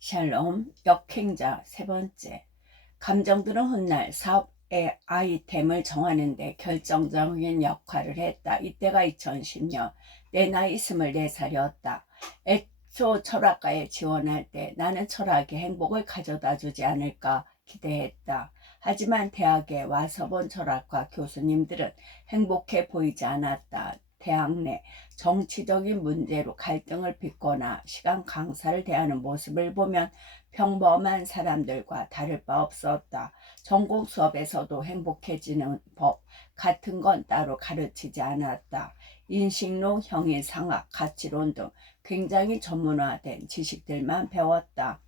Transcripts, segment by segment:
샬롬, 역행자 세 번째. 감정들은 훗날 사업의 아이템을 정하는 데 결정적인 역할을 했다. 이때가 2010년. 내 나이 24살이었다. 애초 철학과에 지원할 때 나는 철학이 행복을 가져다 주지 않을까 기대했다. 하지만 대학에 와서 본 철학과 교수님들은 행복해 보이지 않았다. 대학 내 정치적인 문제로 갈등을 빚거나 시간 강사를 대하는 모습을 보면 평범한 사람들과 다를 바 없었다. 전공 수업에서도 행복해지는 법 같은 건 따로 가르치지 않았다. 인식론, 형이상학, 가치론 등 굉장히 전문화된 지식들만 배웠다.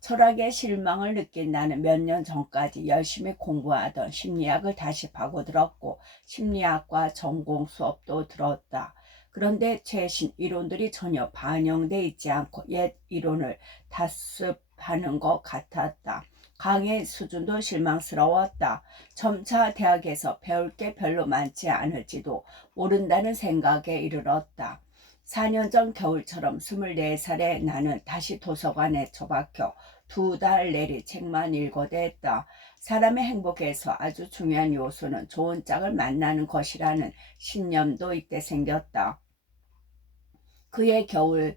철학에 실망을 느낀 나는 몇 년 전까지 열심히 공부하던 심리학을 다시 파고들었고 심리학과 전공 수업도 들었다. 그런데 최신 이론들이 전혀 반영돼 있지 않고 옛 이론을 다습하는 것 같았다. 강의 수준도 실망스러웠다. 점차 대학에서 배울 게 별로 많지 않을지도 모른다는 생각에 이르렀다. 4년 전 겨울처럼 24살의 나는 다시 도서관에 처박혀 2달 내리 책만 읽어댔다. 사람의 행복에서 아주 중요한 요소는 좋은 짝을 만나는 것이라는 신념도 이때 생겼다. 그해 겨울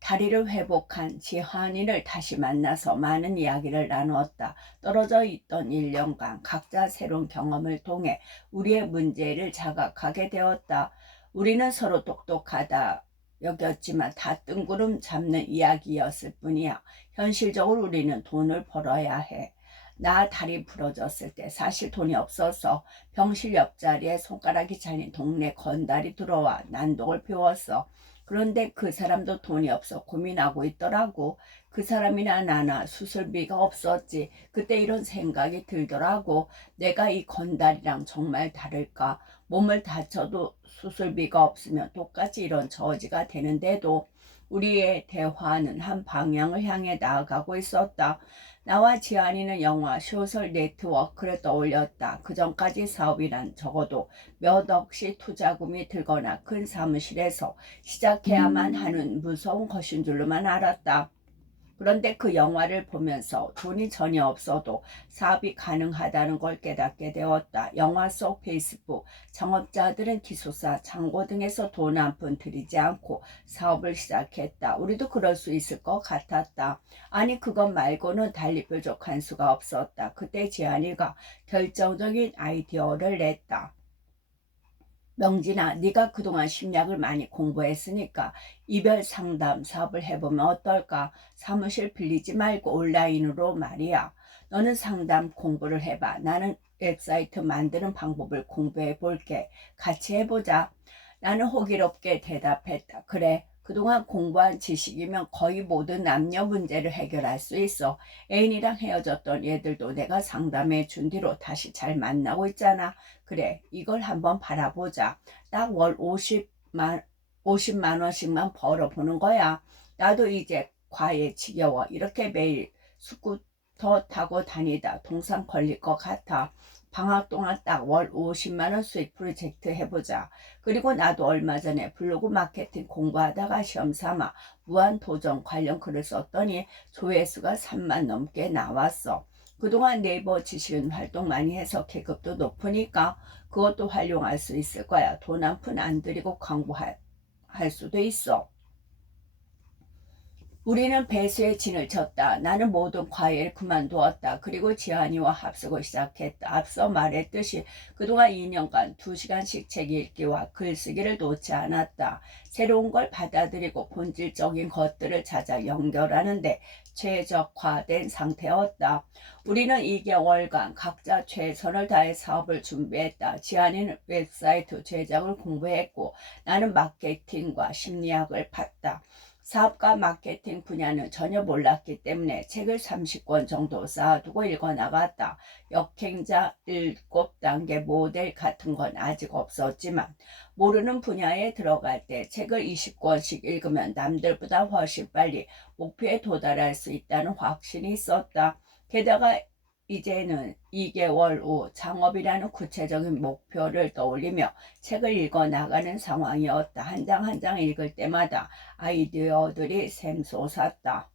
다리를 회복한 지한이를 다시 만나서 많은 이야기를 나누었다. 떨어져 있던 1년간 각자 새로운 경험을 통해 우리의 문제를 자각하게 되었다. 우리는 서로 똑똑하다 여겼지만 다 뜬구름 잡는 이야기였을 뿐이야. 현실적으로 우리는 돈을 벌어야 해. 나 다리 부러졌을 때 사실 돈이 없어서 병실 옆자리에 손가락이 잘린 동네 건달이 들어와 난독을 피웠어. 그런데 그 사람도 돈이 없어 고민하고 있더라고. 그 사람이나 나나 수술비가 없었지. 그때 이런 생각이 들더라고. 내가 이 건달이랑 정말 다를까? 몸을 다쳐도 수술비가 없으면 똑같이 이런 저지가 되는데도 우리의 대화는 한 방향을 향해 나아가고 있었다. 나와 지안이는 영화, 소설 네트워크를 떠올렸다. 그전까지 사업이란 적어도 몇 억씩 투자금이 들거나 큰 사무실에서 시작해야만 하는 무서운 것인 줄로만 알았다. 그런데 그 영화를 보면서 돈이 전혀 없어도 사업이 가능하다는 걸 깨닫게 되었다. 영화 속 페이스북 창업자들은 기숙사, 창고 등에서 돈 한 푼 들이지 않고 사업을 시작했다. 우리도 그럴 수 있을 것 같았다. 아니 그것 말고는 달리 뾰족한 수가 없었다. 그때 지한이가 결정적인 아이디어를 냈다. 명진아, 네가 그동안 심리학을 많이 공부했으니까 이별 상담 사업을 해보면 어떨까? 사무실 빌리지 말고 온라인으로 말이야. 너는 상담 공부를 해봐. 나는 웹사이트 만드는 방법을 공부해 볼게. 같이 해보자. 나는 호기롭게 대답했다. 그래, 그동안 공부한 지식이면 거의 모든 남녀 문제를 해결할 수 있어. 애인이랑 헤어졌던 얘들도 내가 상담해 준 뒤로 다시 잘 만나고 있잖아. 그래, 이걸 한번 바라보자. 딱 월 50만 원씩만 벌어보는 거야. 나도 이제 과외 지겨워. 이렇게 매일 스쿠터 타고 다니다 동상 걸릴 것 같아. 방학 동안 딱 월 50만 원 수익 프로젝트 해보자. 그리고 나도 얼마 전에 블로그 마케팅 공부하다가 시험 삼아 무한도전 관련 글을 썼더니 조회수가 3만 넘게 나왔어. 그동안 네이버 지식인 활동 많이 해서 계급도 높으니까 그것도 활용할 수 있을 거야. 돈 한 푼 안 들이고 광고할 수도 있어. 우리는 배수의 진을 쳤다. 나는 모든 과외를 그만두었다. 그리고 지한이와 합숙을 시작했다. 앞서 말했듯이 그동안 2년간 2시간씩 책 읽기와 글쓰기를 놓지 않았다. 새로운 걸 받아들이고 본질적인 것들을 찾아 연결하는데 최적화된 상태였다. 우리는 2개월간 각자 최선을 다해 사업을 준비했다. 지한이는 웹사이트 제작을 공부했고 나는 마케팅과 심리학을 봤다. 사업과 마케팅 분야는 전혀 몰랐기 때문에 책을 30권 정도 쌓아두고 읽어나갔다. 역행자 7단계 모델 같은 건 아직 없었지만 모르는 분야에 들어갈 때 책을 20권씩 읽으면 남들보다 훨씬 빨리 목표에 도달할 수 있다는 확신이 있었다. 게다가 이제는 2개월 후 창업이라는 구체적인 목표를 떠올리며 책을 읽어 나가는 상황이었다. 한 장 한 장 읽을 때마다 아이디어들이 샘솟았다.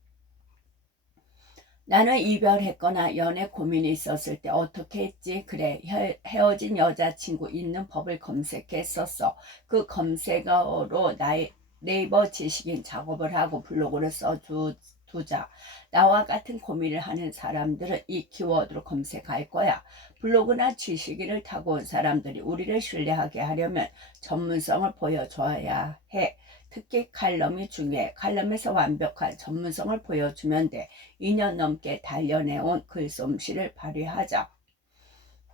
나는 이별했거나 연애 고민이 있었을 때 어떻게 했지? 그래, 헤어진 여자친구 있는 법을 검색했었어. 그 검색어로 나의 네이버 지식인 작업을 하고 블로그를 써두자. 나와 같은 고민을 하는 사람들은 이 키워드로 검색할 거야. 블로그나 지식인을 타고 온 사람들이 우리를 신뢰하게 하려면 전문성을 보여줘야 해. 특히 칼럼이 중요해. 칼럼에서 완벽한 전문성을 보여주면 돼. 2년 넘게 단련해온 글솜씨를 발휘하자.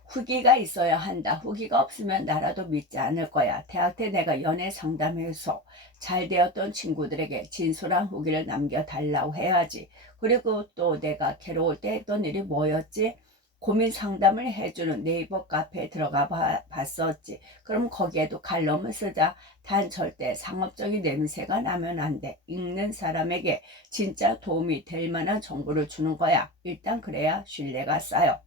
후기가 있어야 한다. 후기가 없으면 나라도 믿지 않을 거야. 대학 때 내가 연애 상담해서 잘 되었던 친구들에게 진솔한 후기를 남겨달라고 해야지. 그리고 또 내가 괴로울 때 했던 일이 뭐였지? 고민 상담을 해주는 네이버 카페에 들어가 봤었지. 그럼 거기에도 칼럼을 쓰자. 단 절대 상업적인 냄새가 나면 안 돼. 읽는 사람에게 진짜 도움이 될 만한 정보를 주는 거야. 일단 그래야 신뢰가 쌓여.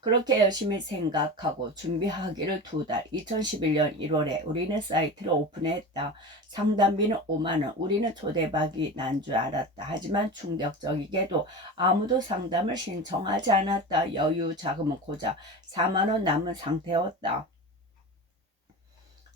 그렇게 열심히 생각하고 준비하기를 2달, 2011년 1월에 우리는 사이트를 오픈했다. 상담비는 5만원, 우리는 초대박이 난 줄 알았다. 하지만 충격적이게도 아무도 상담을 신청하지 않았다. 여유 자금은 고작 4만원 남은 상태였다.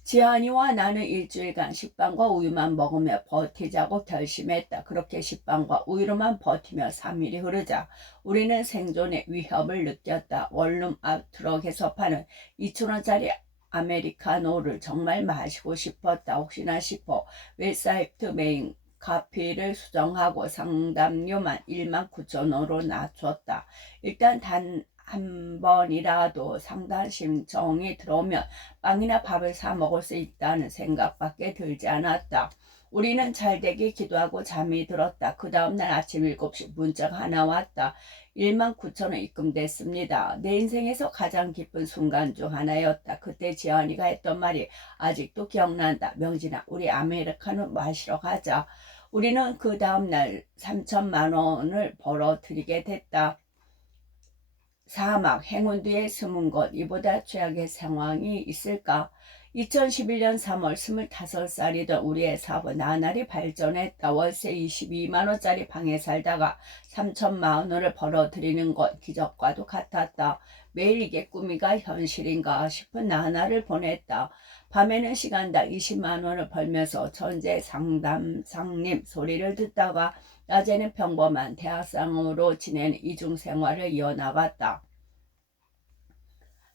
지한이와 나는 일주일간 식빵과 우유만 먹으며 버티자고 결심했다. 그렇게 식빵과 우유로만 버티며 3일이 흐르자 우리는 생존의 위협을 느꼈다. 원룸 앞 트럭에서 파는 2,000원짜리 아메리카노를 정말 마시고 싶었다. 혹시나 싶어 웰사이트 메인 커피를 수정하고 상담료만 19,000원으로 낮췄다. 일단 단 한 번이라도 상담 신청이 들어오면 빵이나 밥을 사 먹을 수 있다는 생각밖에 들지 않았다. 우리는 잘되기 기도하고 잠이 들었다. 그 다음날 아침 7시 문자가 하나 왔다. 19,000원 입금됐습니다. 내 인생에서 가장 기쁜 순간 중 하나였다. 그때 지연이가 했던 말이 아직도 기억난다. 명진아, 우리 아메리카노 마시러 가자. 우리는 그 다음날 3천만 원을 벌어들이게 됐다. 사막, 행운 뒤에 숨은 것, 이보다 최악의 상황이 있을까? 2011년 3월 25살이던 우리의 사업은 나날이 발전했다. 월세 22만원짜리 방에 살다가 3천만 원을 벌어들이는 것 기적과도 같았다. 매일 이게 꿈이가 현실인가 싶은 나날을 보냈다. 밤에는 시간당 20만원을 벌면서 전재 상담상님 소리를 듣다가 낮에는 평범한 대학생으로 지내는 이중생활을 이어나갔다.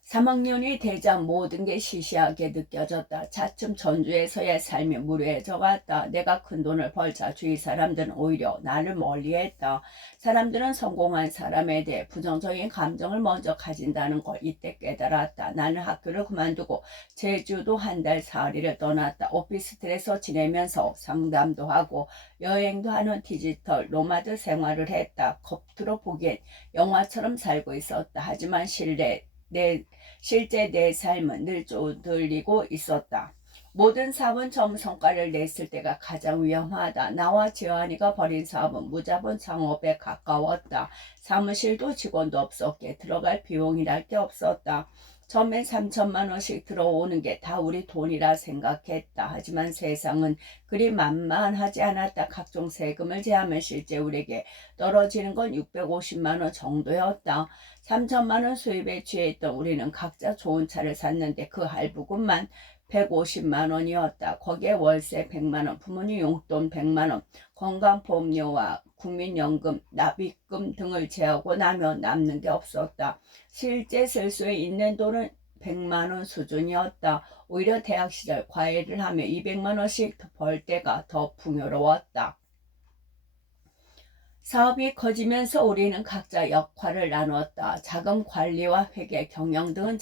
3학년이 되자 모든 게 시시하게 느껴졌다. 차츰 전주에서의 삶이 무료해져갔다. 내가 큰돈을 벌자 주위 사람들은 오히려 나를 멀리했다. 사람들은 성공한 사람에 대해 부정적인 감정을 먼저 가진다는 걸 이때 깨달았다. 나는 학교를 그만두고 제주도 한 달 사흘을 떠났다. 오피스텔에서 지내면서 상담도 하고 여행도 하는 디지털 노마드 생활을 했다. 겉으로 보기엔 영화처럼 살고 있었다. 하지만 실제 내 삶은 늘 쪼들리고 있었다. 모든 사업은 처음 성과를 냈을 때가 가장 위험하다. 나와 지환이가 벌인 사업은 무자본 창업에 가까웠다. 사무실도 직원도 없었기에 들어갈 비용이랄 게 없었다. 처음엔 3천만 원씩 들어오는 게 다 우리 돈이라 생각했다. 하지만 세상은 그리 만만하지 않았다. 각종 세금을 제하면 실제 우리에게 떨어지는 건 650만 원 정도였다. 3천만 원 수입에 취해있던 우리는 각자 좋은 차를 샀는데 그 할부금만 150만 원이었다. 거기에 월세 100만 원, 부모님 용돈 100만 원, 건강보험료와 국민연금, 납입금 등을 제하고 나면 남는 게 없었다. 실제 쓸 수 있는 돈은 100만 원 수준이었다. 오히려 대학 시절 과외를 하며 200만 원씩 벌 때가 더 풍요로웠다. 사업이 커지면서 우리는 각자 역할을 나눴다. 자금 관리와 회계, 경영 등은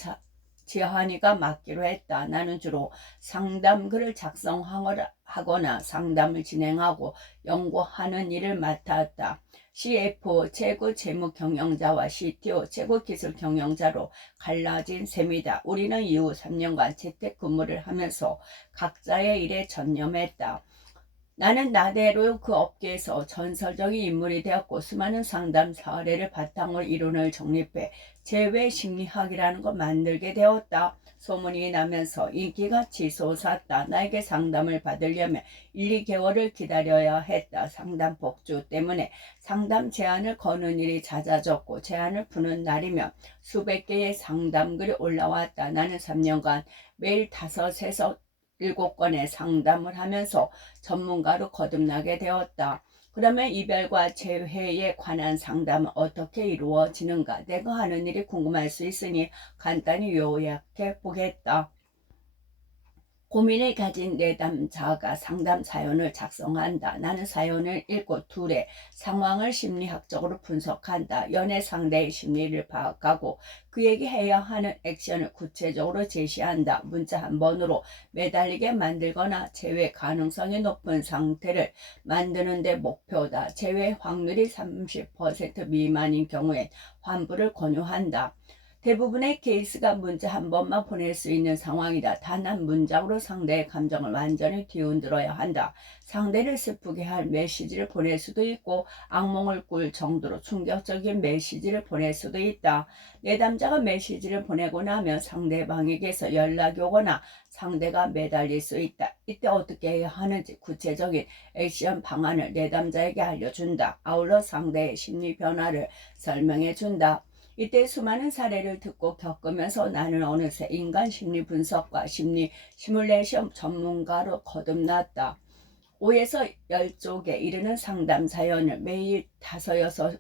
지한이가 맡기로 했다. 나는 주로 상담글을 작성하거나 상담을 진행하고 연구하는 일을 맡았다. CFO, 최고 재무 경영자와 CTO, 최고 기술 경영자로 갈라진 셈이다. 우리는 이후 3년간 재택근무를 하면서 각자의 일에 전념했다. 나는 나대로 그 업계에서 전설적인 인물이 되었고 수많은 상담 사례를 바탕으로 이론을 정립해 재회 심리학이라는 걸 만들게 되었다. 소문이 나면서 인기가 치솟았다. 나에게 상담을 받으려면 1, 2개월을 기다려야 했다. 상담 복주 때문에 상담 제안을 거는 일이 잦아졌고 제안을 푸는 날이면 수백 개의 상담글이 올라왔다. 나는 3년간 매일 5에서 7건의 상담을 하면서 전문가로 거듭나게 되었다. 그러면 이별과 재회에 관한 상담은 어떻게 이루어지는가? 내가 하는 일이 궁금할 수 있으니 간단히 요약해 보겠다. 고민을 가진 내담자가 상담 사연을 작성한다. 나는 사연을 읽고 둘의 상황을 심리학적으로 분석한다. 연애 상대의 심리를 파악하고 그에게 해야 하는 액션을 구체적으로 제시한다. 문자 한 번으로 매달리게 만들거나 재회 가능성이 높은 상태를 만드는 데 목표다. 재회 확률이 30% 미만인 경우엔 환불을 권유한다. 대부분의 케이스가 문자 한 번만 보낼 수 있는 상황이다. 단 한 문장으로 상대의 감정을 완전히 뒤흔들어야 한다. 상대를 슬프게 할 메시지를 보낼 수도 있고 악몽을 꿀 정도로 충격적인 메시지를 보낼 수도 있다. 내담자가 메시지를 보내고 나면 상대방에게서 연락이 오거나 상대가 매달릴 수 있다. 이때 어떻게 해야 하는지 구체적인 액션 방안을 내담자에게 알려준다. 아울러 상대의 심리 변화를 설명해준다. 이때 수많은 사례를 듣고 겪으면서 나는 어느새 인간 심리 분석과 심리 시뮬레이션 전문가로 거듭났다. 5에서 10쪽에 이르는 상담 사연을 매일 5,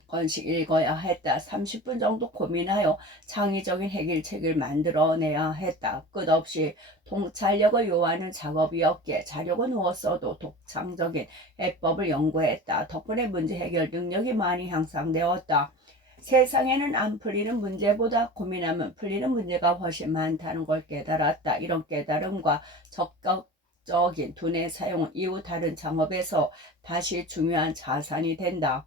6건씩 읽어야 했다. 30분 정도 고민하여 창의적인 해결책을 만들어내야 했다. 끝없이 통찰력을 요하는 작업이었기에 자려고 누웠어도 독창적인 해법을 연구했다. 덕분에 문제 해결 능력이 많이 향상되었다. 세상에는 안 풀리는 문제보다 고민하면 풀리는 문제가 훨씬 많다는 걸 깨달았다. 이런 깨달음과 적극적인 두뇌 사용은 이후 다른 작업에서 다시 중요한 자산이 된다.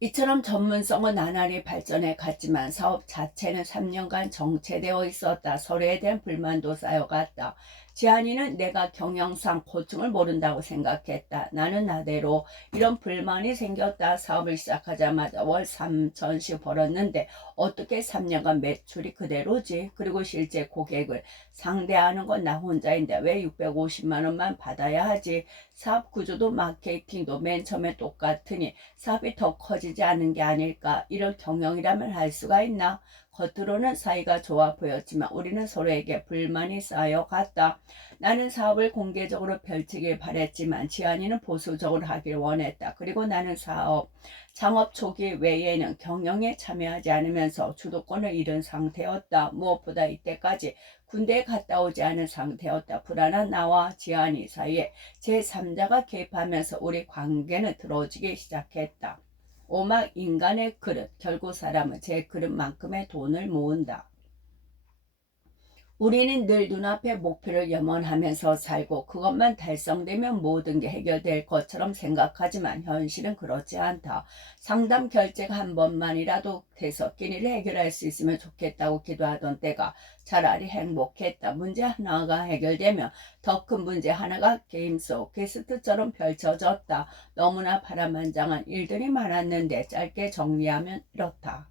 이처럼 전문성은 나날이 발전해 갔지만 사업 자체는 3년간 정체되어 있었다. 서로에 대한 불만도 쌓여갔다. 지한이는 내가 경영상 고충을 모른다고 생각했다. 나는 나대로 이런 불만이 생겼다. 사업을 시작하자마자 월 3천씩 벌었는데 어떻게 3년간 매출이 그대로지? 그리고 실제 고객을 상대하는 건 나 혼자인데 왜 650만 원만 받아야 하지? 사업 구조도 마케팅도 맨 처음에 똑같으니 사업이 더 커지지 않은 게 아닐까. 이런 경영이라면 할 수가 있나? 겉으로는 사이가 좋아 보였지만 우리는 서로에게 불만이 쌓여갔다. 나는 사업을 공개적으로 펼치길 바랬지만 지한이는 보수적으로 하길 원했다. 그리고 나는 사업 창업 초기 외에는 경영에 참여하지 않으면서 주도권을 잃은 상태였다. 무엇보다 이때까지 군대에 갔다 오지 않은 상태였다. 불안한 나와 지한이 사이에 제3자가 개입하면서 우리 관계는 틀어지기 시작했다. 오막 인간의 그릇, 결국 사람은 제 그릇만큼의 돈을 모은다. 우리는 늘 눈앞의 목표를 염원하면서 살고 그것만 달성되면 모든 게 해결될 것처럼 생각하지만 현실은 그렇지 않다. 상담 결제가 한 번만이라도 돼서 끼니를 해결할 수 있으면 좋겠다고 기도하던 때가 차라리 행복했다. 문제 하나가 해결되면 더 큰 문제 하나가 게임 속 퀘스트처럼 펼쳐졌다. 너무나 파란만장한 일들이 많았는데 짧게 정리하면 이렇다.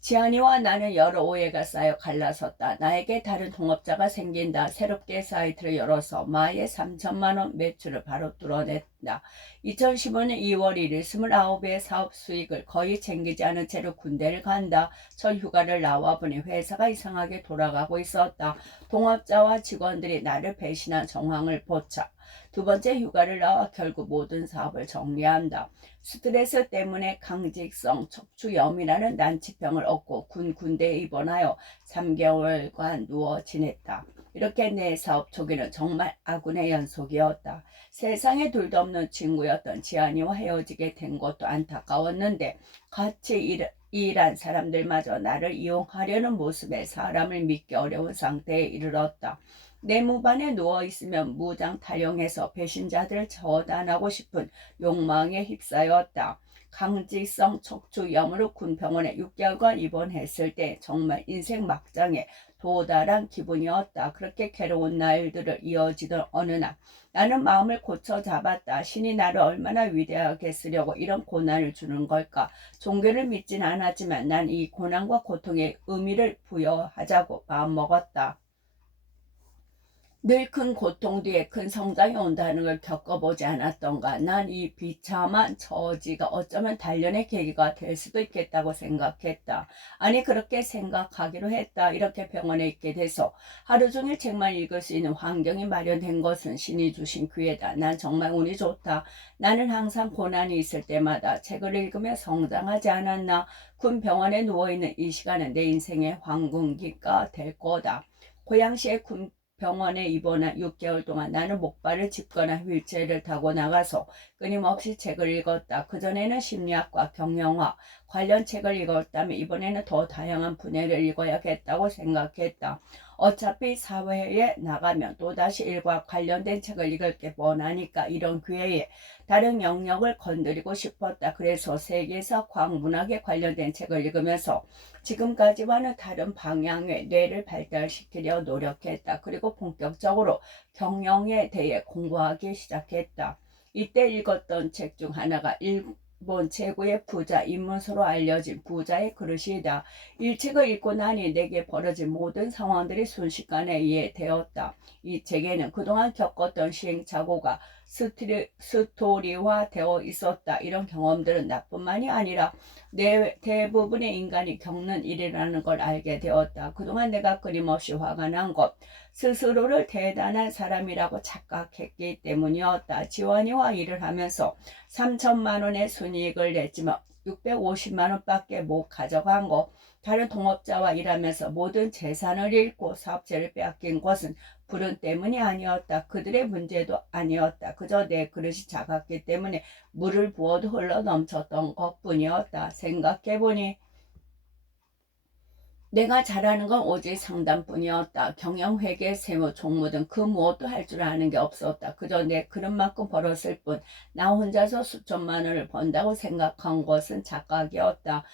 지한이와 나는 여러 오해가 쌓여 갈라섰다. 나에게 다른 동업자가 생긴다. 새롭게 사이트를 열어서 마의 3천만 원 매출을 바로 뚫어냈다. 2015년 2월 1일 29배의 사업 수익을 거의 챙기지 않은 채로 군대를 간다. 첫 휴가를 나와보니 회사가 이상하게 돌아가고 있었다. 동업자와 직원들이 나를 배신한 정황을 포착. 두 번째 휴가를 나와 결국 모든 사업을 정리한다. 스트레스 때문에 강직성 척추염이라는 난치병을 얻고 군대에 입원하여 3개월간 누워 지냈다. 이렇게 내 사업 초기는 정말 아군의 연속이었다. 세상에 둘도 없는 친구였던 지한이와 헤어지게 된 것도 안타까웠는데 같이 일한 사람들마저 나를 이용하려는 모습에 사람을 믿기 어려운 상태에 이르렀다. 내무반에 누워있으면 무장 탈영해서 배신자들을 처단하고 싶은 욕망에 휩싸였다. 강직성 척추염으로 군병원에 6개월간 입원했을 때 정말 인생 막장에 도달한 기분이었다. 그렇게 괴로운 날들을 이어지던 어느 날 나는 마음을 고쳐 잡았다. 신이 나를 얼마나 위대하게 쓰려고 이런 고난을 주는 걸까? 종교를 믿진 않았지만 난 이 고난과 고통에 의미를 부여하자고 마음먹었다. 늘 큰 고통 뒤에 큰 성장이 온다는 걸 겪어보지 않았던가. 난 이 비참한 처지가 어쩌면 단련의 계기가 될 수도 있겠다고 생각했다. 아니 그렇게 생각하기로 했다. 이렇게 병원에 있게 돼서 하루 종일 책만 읽을 수 있는 환경이 마련된 것은 신이 주신 기회다. 난 정말 운이 좋다. 나는 항상 고난이 있을 때마다 책을 읽으며 성장하지 않았나. 군 병원에 누워있는 이 시간은 내 인생의 황금기가 될 거다. 고양시의 군 병원에 입원한 6개월 동안 나는 목발을 짚거나 휠체어를 타고 나가서 끊임없이 책을 읽었다. 그전에는 심리학과 경영학 관련 책을 읽었다면 이번에는 더 다양한 분야를 읽어야겠다고 생각했다. 어차피 사회에 나가면 또다시 일과 관련된 책을 읽을 게 뻔하니까 이런 기회에 다른 영역을 건드리고 싶었다. 그래서 세계사 과학문학에 관련된 책을 읽으면서 지금까지와는 다른 방향의 뇌를 발달시키려 노력했다. 그리고 본격적으로 경영에 대해 공부하기 시작했다. 이때 읽었던 책 중 하나가 일본 최고의 부자 입문서로 알려진 부자의 그릇이다. 이 책을 읽고 나니 내게 벌어진 모든 상황들이 순식간에 이해되었다. 이 책에는 그동안 겪었던 시행착오가 스토리화 되어 있었다. 이런 경험들은 나뿐만이 아니라 대부분의 인간이 겪는 일이라는 걸 알게 되었다. 그동안 내가 끊임없이 화가 난 것, 스스로를 대단한 사람이라고 착각했기 때문이었다. 지원이와 일을 하면서 3천만 원의 순이익을 냈지만 650만 원밖에 못 가져간 것, 다른 동업자와 일하면서 모든 재산을 잃고 사업체를 빼앗긴 것은 불운 때문이 아니었다. 그들의 문제도 아니었다. 그저 내 그릇이 작았기 때문에 물을 부어도 흘러 넘쳤던 것뿐이었다. 생각해보니 내가 잘하는 건 오직 상담뿐이었다. 경영, 회계, 세무, 종무 등 그 무엇도 할 줄 아는 게 없었다. 그저 내 그릇만큼 벌었을 뿐 나 혼자서 수천만 원을 번다고 생각한 것은 착각이었다.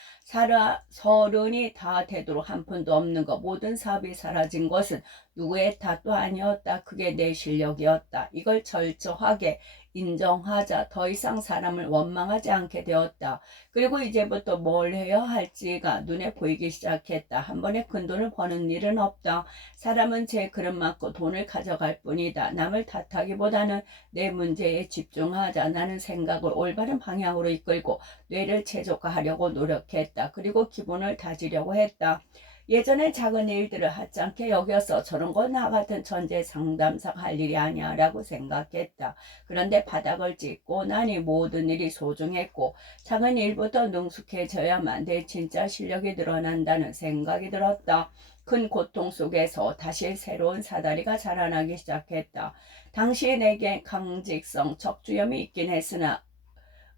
서른이 다 되도록 한 푼도 없는 것, 모든 사업이 사라진 것은 누구의 탓도 아니었다. 그게 내 실력이었다. 이걸 철저하게 인정하자. 더 이상 사람을 원망하지 않게 되었다. 그리고 이제부터 뭘 해야 할지가 눈에 보이기 시작했다. 한 번에 큰돈을 버는 일은 없다. 사람은 제 그릇만큼 돈을 가져갈 뿐이다. 남을 탓하기보다는 내 문제에 집중하자. 나는 생각을 올바른 방향으로 이끌고 뇌를 최적화하려고 노력했다. 그리고 기분을 다지려고 했다. 예전엔 작은 일들을 하찮게 여겨서 저런 건 나 같은 천재 상담사가 할 일이 아니야 라고 생각했다. 그런데 바닥을 짚고 나니 모든 일이 소중했고 작은 일부터 능숙해져야만 내 진짜 실력이 드러난다는 생각이 들었다. 큰 고통 속에서 다시 새로운 사다리가 자라나기 시작했다. 당시 내게 강직성 척추염이 있긴 했으나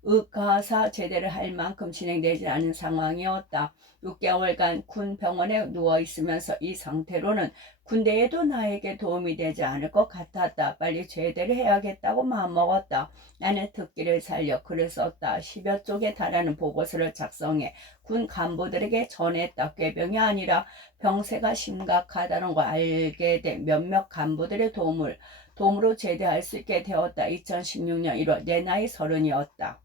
의과사 제대를 할 만큼 진행되지 않은 상황이었다. 6개월간 군 병원에 누워 있으면서 이 상태로는 군대에도 나에게 도움이 되지 않을 것 같았다. 빨리 제대를 해야겠다고 마음먹었다. 나는 특기를 살려 글을 썼다. 10여 쪽에 달하는 보고서를 작성해 군 간부들에게 전했다. 꾀병이 아니라 병세가 심각하다는 걸 알게 된 몇몇 간부들의 도움으로 제대할 수 있게 되었다. 2016년 1월 내 나이 30이었다.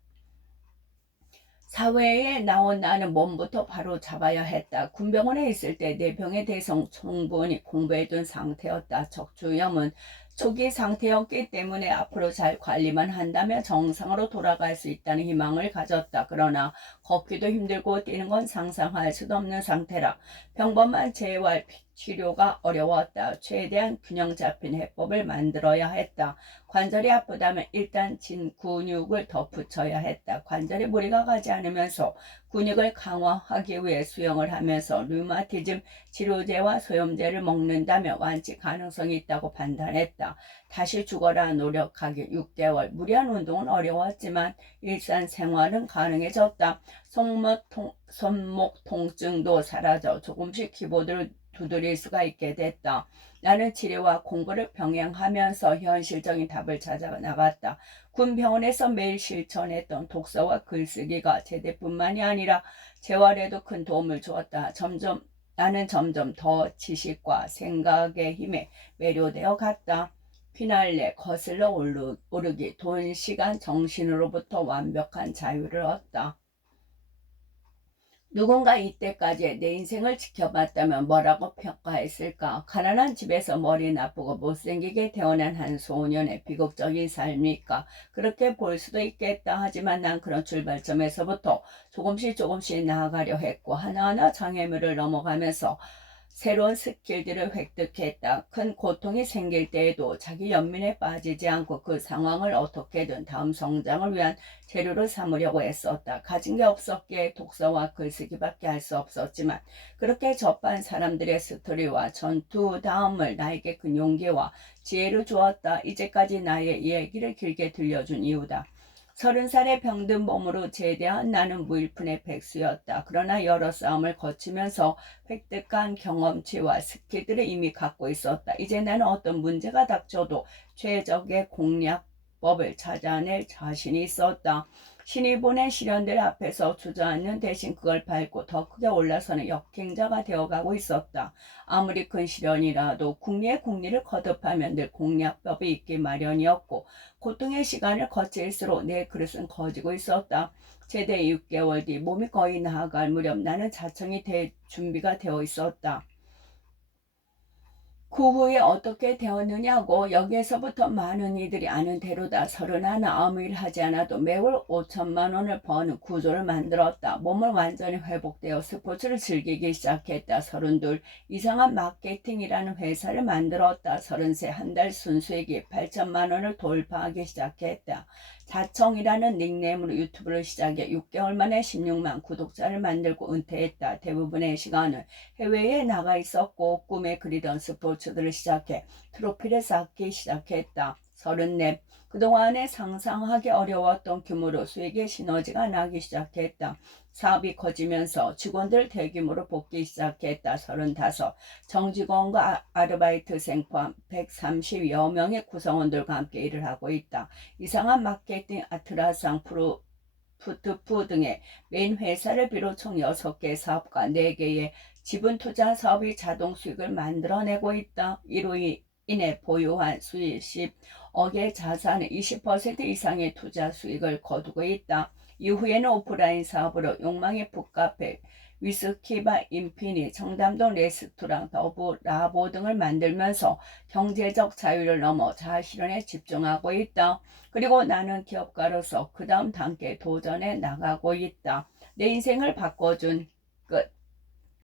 사회에 나온 나는 몸부터 바로 잡아야 했다. 군병원에 있을 때 내 병에 대해서 충분히 공부해둔 상태였다. 척추염은 초기 상태였기 때문에 앞으로 잘 관리만 한다면 정상으로 돌아갈 수 있다는 희망을 가졌다. 그러나 걷기도 힘들고 뛰는 건 상상할 수도 없는 상태라 평범한 재활 치료가 어려웠다. 최대한 균형 잡힌 해법을 만들어야 했다. 관절이 아프다면 일단 진 근육을 덧붙여야 했다. 관절에 무리가 가지 않으면서 근육을 강화하기 위해 수영을 하면서 류마티즘 치료제와 소염제를 먹는다면 완치 가능성이 있다고 판단했다. 다시 죽어라 노력하기 6개월. 무리한 운동은 어려웠지만 일상생활은 가능해졌다. 손목 통증도 사라져 조금씩 키보드를 두드릴 수가 있게 됐다. 나는 치료와 공부를 병행하면서 현실적인 답을 찾아 나갔다. 군 병원에서 매일 실천했던 독서와 글쓰기가 제대뿐만이 아니라 재활에도 큰 도움을 주었다. 나는 점점 더 지식과 생각의 힘에 매료되어 갔다. 피날레 거슬러 오르기 돈, 시간, 정신으로부터 완벽한 자유를 얻다. 누군가 이때까지 내 인생을 지켜봤다면 뭐라고 평가했을까? 가난한 집에서 머리 나쁘고 못생기게 태어난 한 소년의 비극적인 삶일까? 그렇게 볼 수도 있겠다. 하지만 난 그런 출발점에서부터 조금씩 나아가려 했고 하나하나 장애물을 넘어가면서 새로운 스킬들을 획득했다. 큰 고통이 생길 때에도 자기 연민에 빠지지 않고 그 상황을 어떻게든 다음 성장을 위한 재료를 삼으려고 애썼다. 가진 게 없었기에 독서와 글쓰기밖에 할 수 없었지만 그렇게 접한 사람들의 스토리와 전투 다음을 나에게 큰 용기와 지혜를 주었다. 이제까지 나의 이야기를 길게 들려준 이유다. 30살에 병든 몸으로 제대한 나는 무일푼의 백수였다. 그러나 여러 싸움을 거치면서 획득한 경험치와 스킬들을 이미 갖고 있었다. 이제 나는 어떤 문제가 닥쳐도 최적의 공략법을 찾아낼 자신이 있었다. 신이 보낸 시련들 앞에서 주저앉는 대신 그걸 밟고 더 크게 올라서는 역행자가 되어가고 있었다. 아무리 큰 시련이라도 국리의 국리를 거듭하면 늘 공략법이 있기 마련이었고 고통의 시간을 거칠수록 내 그릇은 커지고 있었다. 제대 6개월 뒤 몸이 거의 나아갈 무렵 나는 자청이 될 준비가 되어 있었다. 그 후에 어떻게 되었느냐고 여기에서부터 많은 이들이 아는 대로다. 31 아무 일 하지 않아도 매월 5천만 원을 버는 구조를 만들었다. 몸을 완전히 회복되어 스포츠를 즐기기 시작했다. 32 이상한 마케팅이라는 회사를 만들었다. 33 한 달 순수익이 8천만 원을 돌파하기 시작했다. 자청이라는 닉네임으로 유튜브를 시작해 6개월 만에 16만 구독자를 만들고 은퇴했다. 대부분의 시간을 해외에 나가 있었고 꿈에 그리던 스포츠들을 시작해 트로피를 쌓기 시작했다. 34 그동안에 상상하기 어려웠던 규모로 수익의 시너지가 나기 시작했다. 사업이 커지면서 직원들 대규모로 복귀 시작했다. 35 정직원과 아르바이트생 포함 130여 명의 구성원들과 함께 일을 하고 있다. 이상한 마케팅, 아트라상, 푸드푸 등의 메인 회사를 비롯 총 6개 사업과 4개의 지분 투자 사업이 자동 수익을 만들어내고 있다. 이로 인해 보유한 수익 10억의 자산의 20% 이상의 투자 수익을 거두고 있다. 이후에는 오프라인 사업으로 욕망의 북카페, 위스키바 인피니, 청담동 레스토랑, 더부 라보 등을 만들면서 경제적 자유를 넘어 자아실현에 집중하고 있다. 그리고 나는 기업가로서 그 다음 단계 도전에 나가고 있다. 내 인생을 바꿔준 끝.